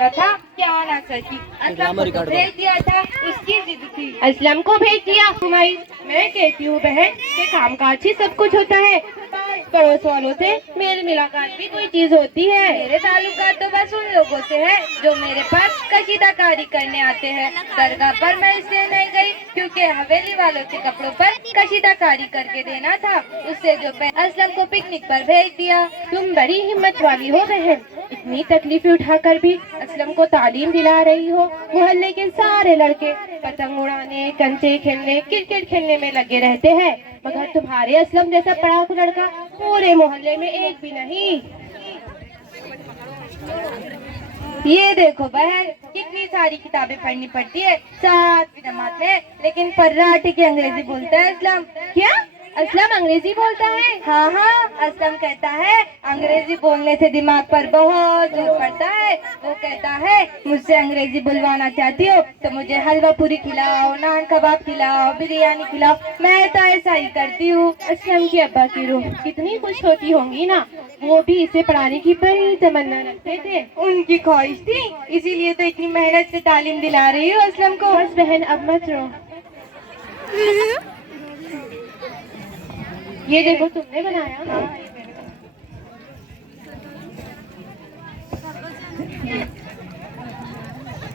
था क्या ना सकी। असलम को तो भेज दिया था, उसकी जिद थी। असलम को भेज दिया। तुम्हारी मैं कहती हूँ बहन के कामकाज ही सब कुछ होता है। पड़ोस वालों से मेल मुलाकात भी कोई चीज होती है। मेरे ताल्लुकात तो बस उन लोगों से है जो मेरे पास कशीदाकारी करने आते हैं। दरगाह पर मैं इसलिए नहीं गई क्योंकि हवेली वालों के कपड़ों पर कशीदाकारी करके देना था। उससे जो असलम को पिकनिक पर भेज दिया। तुम बड़ी हिम्मत वाली हो बहन, इतनी तकलीफें उठाकर भी असलम को तालीम दिला रही हो। मोहल्ले के सारे लड़के पतंग उड़ाने, कंचे खेलने, क्रिकेट खेलने में लगे रहते हैं, मगर तुम्हारे असलम जैसा पढ़ाकू लड़का पूरे मोहल्ले में एक भी नहीं। ये देखो बहन, कितनी सारी किताबें पढ़नी पड़ती है 7वीं जमात में, लेकिन पर्राठी की अंग्रेजी बोलता है असलम। क्या असलम अंग्रेजी बोलता है? हाँ हाँ, असलम कहता है अंग्रेजी बोलने से दिमाग पर बहुत जोर पड़ता है। वो कहता है मुझसे अंग्रेजी बुलवाना चाहती हो तो मुझे हलवा पूरी खिलाओ, नान कबाब खिलाओ, बिरयानी खिलाओ, मैं तो ऐसा ही करती हूँ। असलम की अब्बा की रूह कितनी खुश होती होंगी ना, वो भी इसे पढ़ाने की बड़ी तमन्ना रखते थे। उनकी ख्वाहिश थी, इसीलिए तो इतनी मेहनत से तालीम दिला रही हूँ असलम को। बस बहन अब मत रो। ये देखो तुमने बनाया।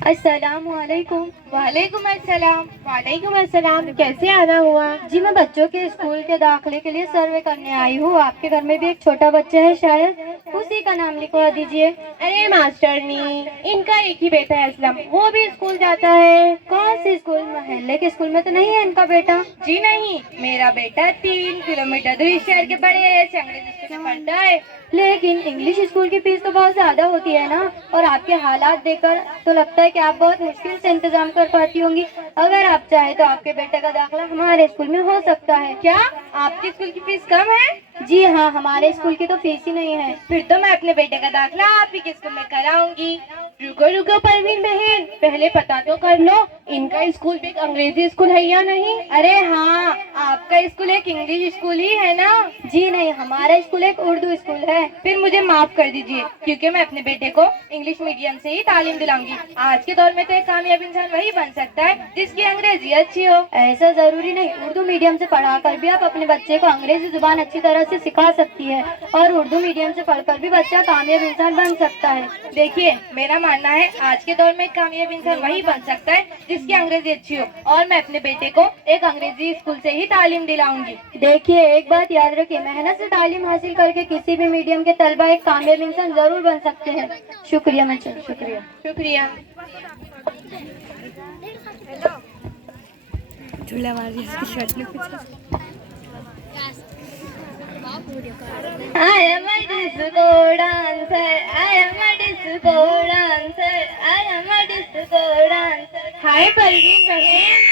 अस्सलामुअलैकुम। वालेकुम अस्सलाम। वालेकुम अस्सलाम। कैसे आना हुआ? जी मैं बच्चों के स्कूल के दाखिले के लिए सर्वे करने आई हूँ। आपके घर में भी एक छोटा बच्चा है शायद, उसी का नाम लिखवा दीजिए। अरे मास्टरनी, इनका एक ही बेटा है असलम, वो भी स्कूल जाता है। कौन सी स्कूल? मोहल्ले के स्कूल में तो नहीं है इनका बेटा? जी नहीं, मेरा बेटा 3 किलोमीटर दूर शहर के बड़े से अंग्रेजी स्कूल में पढ़ता है। लेकिन इंग्लिश स्कूल की फीस तो बहुत ज्यादा होती है ना, और आपके हालात देखकर तो लगता है कि आप बहुत मुश्किल से इंतजाम कर पाती होंगी। अगर आप चाहे तो आपके बेटे का दाखिला हमारे स्कूल में हो सकता है। क्या आपके स्कूल की फीस कम है? जी हाँ, हमारे स्कूल की तो फीस ही नहीं है। फिर तो मैं अपने बेटे का दाखिला आप ही के स्कूल में कराऊंगी। रुको रुको परवीन बहन, पहले पता तो कर लो इनका स्कूल भी एक अंग्रेजी स्कूल है या नहीं। अरे हाँ, आपका स्कूल एक इंग्लिश स्कूल ही है ना? जी नहीं, हमारा स्कूल एक उर्दू स्कूल है। फिर मुझे माफ कर दीजिए, क्योंकि मैं अपने बेटे को इंग्लिश मीडियम से ही तालीम दिलाऊंगी। आज के दौर में तो एक कामयाब इंसान वही बन सकता है जिसकी अंग्रेजी अच्छी हो। ऐसा जरूरी नहीं, उर्दू मीडियम से पढ़ाकर भी आप अपने बच्चे को अंग्रेजी जुबान अच्छी तरह से सिखा सकती है, और उर्दू मीडियम से पढ़कर भी बच्चा कामयाब इंसान बन सकता है। देखिए मेरा मानना है आज के दौर में कामयाब इंसान वही बन सकता है जिसकी अंग्रेजी अच्छी हो, और मैं अपने बेटे को एक अंग्रेजी स्कूल से ही तालीम दिलाऊंगी। देखिए एक बात याद रखिए, मेहनत से तालीम हासिल करके किसी भी मीडियम के तलबा एक कामयाब इंसान जरूर बन सकते हैं। शुक्रिया मैडम, शुक्रिया शुक्रिया। झूला मार रही है इसकी शर्ट में कुछ। I am a disco dancer, I am a disco dancer, I am a disco dancer. हाय परवीन बहन।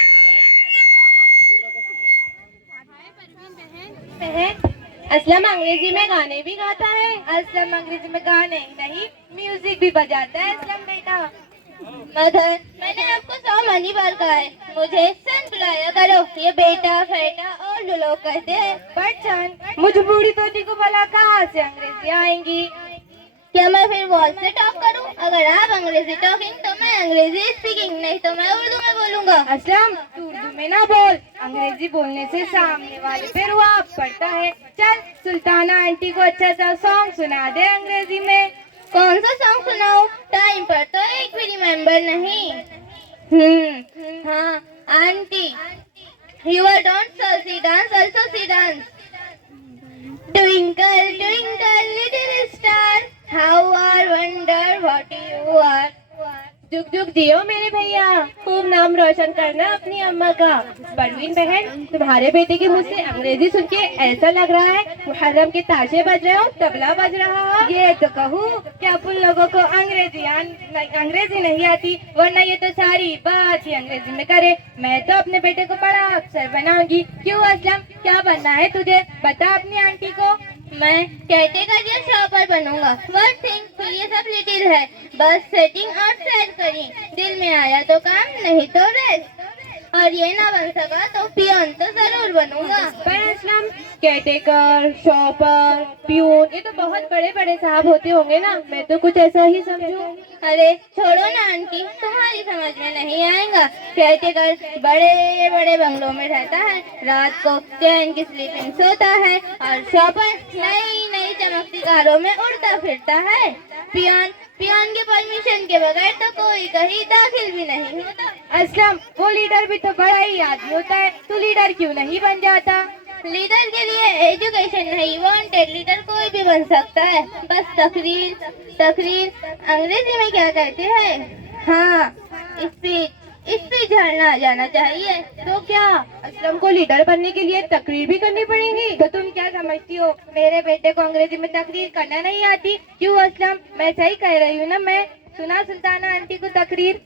असलम अंग्रेजी में गाने भी गाता है। असलम अंग्रेजी में गाने ही नहीं, म्यूजिक भी बजाता है असलम बेटा। मदर, मैंने आपको 100 मनी बार कहा है, मुझे सन बुलाया करो। ये बेटा फेटा और जो लोग कहते हैं बच्चन, मुझ बूढ़ी तोती को भला कहाँ से अंग्रेजी आएंगी? क्या मैं फिर वॉल से टॉक करूं? अगर आप अंग्रेजी टॉकिंग तो मैं अंग्रेजी स्पीकिंग, नहीं तो मैं उर्दू में बोलूंगा। असलम तू उर्दू में ना बोल, अंग्रेजी बोलने से सामने वाले पे रुआब पड़ता है। चल सुल्ताना आंटी को अच्छा सा सॉन्ग सुना दे अंग्रेजी में। कौन सा सॉन्ग सुनाऊं? टाइम पर तो एक भी रिमेम्बर नहीं। हाँ aunty, you are don't see dance, also see dance. Twinkle, twinkle, little star, how I wonder what you are. जुग जुग जियो मेरे भैया, खूब नाम रोशन करना अपनी अम्मा का। परवीन बहन, तुम्हारे बेटे के मुंह से अंग्रेजी सुन के ऐसा लग रहा है मुहर्रम के ताशे बज रहे हो, तबला बज रहा हो। ये तो कहूँ क्या उन लोगों को अंग्रेजी नहीं आती, वरना ये तो सारी बात ही अंग्रेजी में करे। मैं तो अपने बेटे को बड़ा अफसर बनाऊंगी। क्यों असलम, क्या बनना है तुझे? बता अपनी आंटी को। मैं कैटेगरी या शॉपर बनूंगा। वन थिंग, फिर ये सब लिटिल है, बस सेटिंग और सेट करी। दिल में आया तो काम, नहीं तो रेस्ट। और ये ना बन सका तो पियोन तो जरूर बनूंगा। पर असलम, केयरटेकर, शॉपर, प्यून, ये तो बहुत बड़े बड़े साहब होते होंगे ना। मैं तो कुछ ऐसा ही समझूं। अरे छोड़ो ना आंटी, तुम्हारी समझ में नहीं आएगा। केयरटेकर बड़े बड़े बंगलों में रहता है, रात को चैन की स्लीपिंग सोता है, और शॉपर नई नई चमकती कारों में उड़ता फिरता है। पियोन पियोन के परमिशन के बगैर तो कोई कहीं दाखिल भी नहीं होता। असलम, वो लीडर भी तो बड़ा ही आदमी होता है, तू लीडर क्यों नहीं बन जाता? लीडर के लिए एजुकेशन नहीं वांटेड, लीडर कोई भी बन सकता है, बस तकरीर तकरीर अंग्रेजी में क्या कहते हैं, हाँ स्पीच झड़ना आ जाना चाहिए। तो क्या असलम को लीडर बनने के लिए तकरीर भी करनी पड़ेगी? तो तुम क्या समझती हो, मेरे बेटे को अंग्रेजी में तकरीर करना नहीं आती? क्यों असलम, मैं सही कह रही हूँ ना? मैं सुना सुल्ताना आंटी को तकरीर।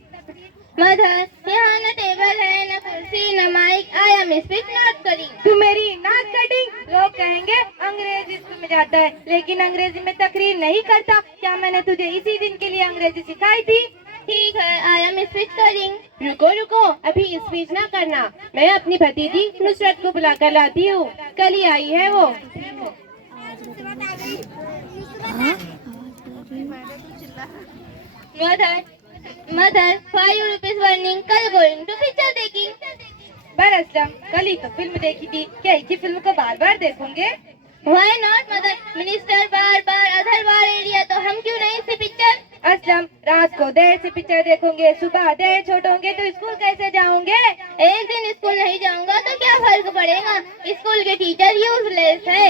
मदर, यहाँ न टेबल है, न कुर्सी, न mic, I am speech not cutting. तू मेरी नाक कटिंग? लोग कहेंगे अंग्रेजी स्कूल में जाता है लेकिन अंग्रेजी में तकरीर नहीं करता। क्या मैंने तुझे इसी दिन के लिए अंग्रेजी सिखाई थी? ठीक है, आई एम स्पीच कटिंग। रुको रुको, अभी स्पीच ना करना। मैं अपनी भतीजी नुसरत को बुला कर लाती हूँ, कल ही आई है वो। मदर 5 रुपीज वर्निंग, कल गोइंग टू पिक्चर देखिंग। पर असलम, कल ही तो फिल्म देखी थी, क्या एक ही फिल्म को बार बार देखोगे? Why not मदर, मिनिस्टर बार बार अधर बार एरिया, तो हम क्यों नहीं इसी पिक्चर? असलम, रात को देर से पिक्चर देखोगे, सुबह देर छोड़ोगे तो स्कूल कैसे जाओगे? एक दिन स्कूल नहीं जाऊंगा तो क्या फर्क पड़ेगा? स्कूल के टीचर यूजलेस है।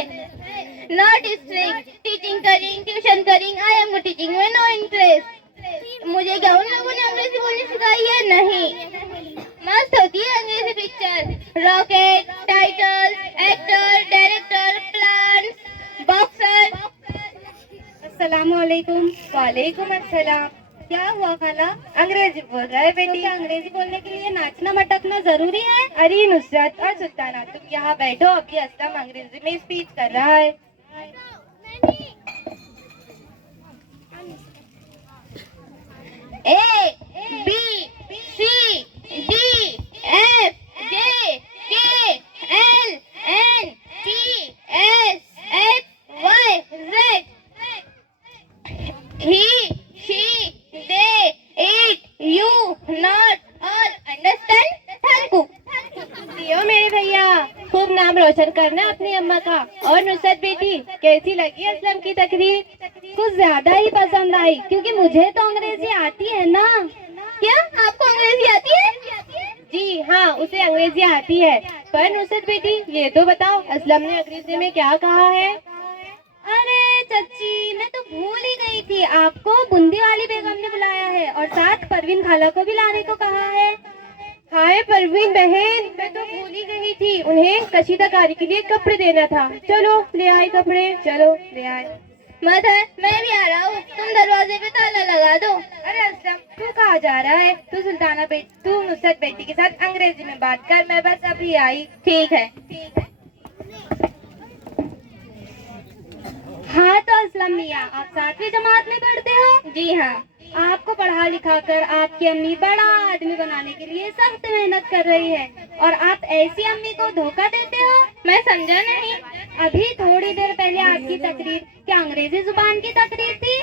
नॉट स्ट्रिक्ट, टीचिंग करिंग, ट्यूशन करिंग, आई एम टीचिंग में नो इंटरेस्ट। मुझे क्या उन लोगों ने अंग्रेजी बोलनी सिखाई है? नहीं। मस्त होती है अंग्रेजी picture, rocket, title, actor, director, plans, boxer. अस्सलामुअलैकुम। वालेकुम अस्सलाम। क्या हुआ खाला? अंग्रेजी बोल रहा है बेटी। क्या अंग्रेजी बोलने के लिए नाचना मटकना जरूरी है? अरे नुसरत और सुल्ताना, तुम यहाँ बैठो, अभी असलम अंग्रेजी में स्पीच कर रहा है। A B C D F G K L N P S X Y Z, he she they it you not all, understand? Thank you. दियो मेरे भैया, खूब नाम रोशन करना अपनी अम्मा का। और नुसरत बेटी, कैसी लगी असलम की तकरीर? कुछ ज्यादा ही पसंद आई, क्योंकि मुझे तो अंग्रेजी आती है ना। क्या आपको अंग्रेजी आती है? जी हाँ, उसे अंग्रेजी आती है। पर नुसरत बेटी, ये तो बताओ असलम ने अंग्रेजी में क्या कहा है? अरे चच्ची, मैं तो भूल ही गई थी, आपको बूंदी वाली बेगम ने बुलाया है और साथ परवीन खाला को भी लाने को कहा है। हाय परवीन बहन, मैं तो भूल ही गई थी, उन्हें कशीदाकारी के लिए कपड़े देना था। चलो ले आए कपड़े, चलो ले आए। मदर, मैं भी आ रहा हूँ, तुम दरवाजे पे ताला लगा दो। अरे असलम, तू कहाँ जा रहा है? तू सुल्ताना बेटी, तू नुसरत बेटी के साथ अंग्रेजी में बात कर, मैं बस अभी आई। ठीक है। हाँ तो असलम मियाँ, आप 7वीं जमात में पढ़ते हो? जी हाँ। आपको पढ़ा लिखा कर आपकी अम्मी बड़ा आदमी बनाने के लिए सख्त मेहनत कर रही है, और आप ऐसी अम्मी को धोखा देते हो? मैं समझा नहीं। अभी थोड़ी देर पहले आपकी तकरीर क्या अंग्रेजी जुबान की तकरीर थी?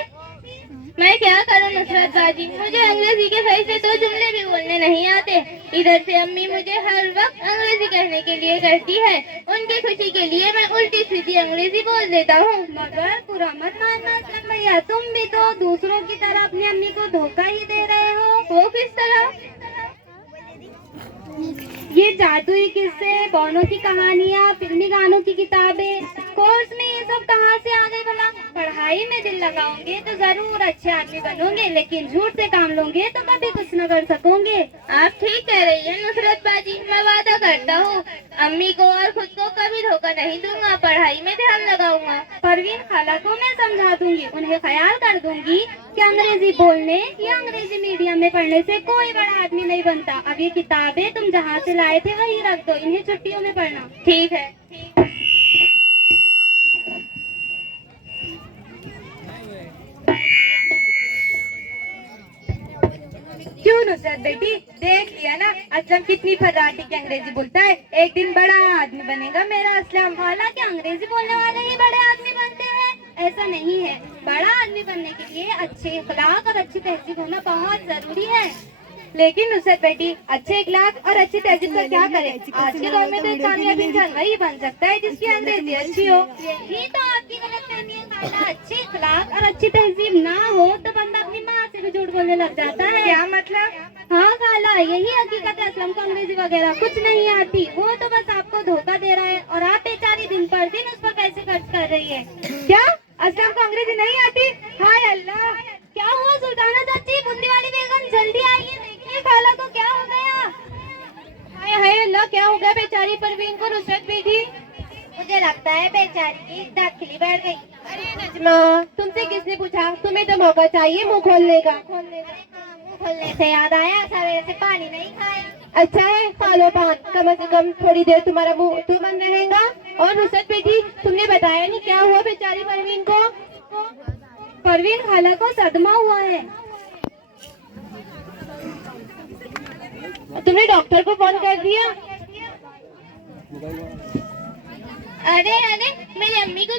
मैं क्या करूं नुसरत बाजी, मुझे अंग्रेजी के सही से 2 जुमले भी बोलने नहीं आते। इधर से अम्मी मुझे हर वक्त अंग्रेजी कहने के लिए कहती है, उनकी खुशी के लिए मैं उल्टी सीधी अंग्रेजी बोल देता हूँ। मगर बुरा मत मानना असलम भैया, तुम भी तो दूसरों की तरह अपनी अम्मी को धोखा ही दे रहे हो। वो किस तरह? ये जादुई किस्से, बौनों की कहानियाँ, फिल्मी गानों की किताबें, कोर्स में ये सब कहाँ से आ गए भला? पढ़ाई में दिल लगाओगे तो जरूर अच्छे आदमी बनोगे, लेकिन झूठ से काम लोगे तो कभी कुछ न कर सकोगे। आप ठीक कह रही है नुसरत बाजी, मैं वादा करता हूँ अम्मी को और खुद को कभी धोखा नहीं दूंगा, पढ़ाई में ध्यान लगाऊंगा। परवीन खाला को मैं समझा दूंगी, उन्हें ख्याल कर दूंगी कि अंग्रेजी बोलने या अंग्रेजी मीडियम में पढ़ने से कोई बड़ा आदमी नहीं बनता। अब ये किताबें तुम जहाँ से लाए थे वही रख दो, इन्हें छुट्टियों में पढ़ना। ठीक है। क्यों नुसरत बेटी, देख लिया ना असलम कितनी फर्राटी की अंग्रेजी बोलता है। एक दिन बड़ा आदमी बनेगा मेरा असलम। हालांकि अंग्रेजी बोलने वाले ही बड़े आदमी बनते हैं, ऐसा नहीं है। बड़ा आदमी बनने के लिए अच्छे इखलाक और अच्छी तहजीब होना बहुत जरूरी है। लेकिन नुसरत बेटी, अच्छे इखलाक और अच्छी तहजीब का क्या करें? आज के दौर में तो एक कामयाब इंसान वही बन सकता है जिसकी अंग्रेजी अच्छी हो। यही तो आपकी गलतफहमी है खाला। अच्छे इखलाक और अच्छी तहजीब ना हो तो बंदा अपनी माँ से भी झूठ बोलने लग जाता है। क्या मतलब? हाँ खाला, यही हकीकत है। असलम को अंग्रेजी वगैरह कुछ नहीं आती, वो तो बस आपको धोखा दे रहा है और आप बेचारी दिन पर दिन उस पर पैसे खर्च कर रही है। क्या असलम को अंग्रेजी नहीं आती? हाय अल्लाह! क्या हुआ सुल्ताना चाची, बुंदी वाली बेगम, जल्दी आइए, देखिए खाला को क्या हो गया। हाय हाय अल्लाह, क्या हो गया बेचारी परवीन को? नुसरत बेटी, मुझे लगता है बेचारी की दाखिली बैठ गई। अरे नजमा, तुमसे किसने पूछा? तुम्हें तो मौका चाहिए मुंह खोलने का। मुंह खोलने से याद आया, सवेरे से पानी नहीं खाया। अच्छा है, खा लो पान, कम से कम थोड़ी देर तुम्हारा मुंह तो बंद रहेगा। और नुसरत बेटी, तुमने बताया नहीं क्या हुआ बेचारी परवीन को? परवीन खाला को सदमा हुआ है। तुमने डॉक्टर को फोन कर दिया? अरे अरे, मेरी अम्मी को क्या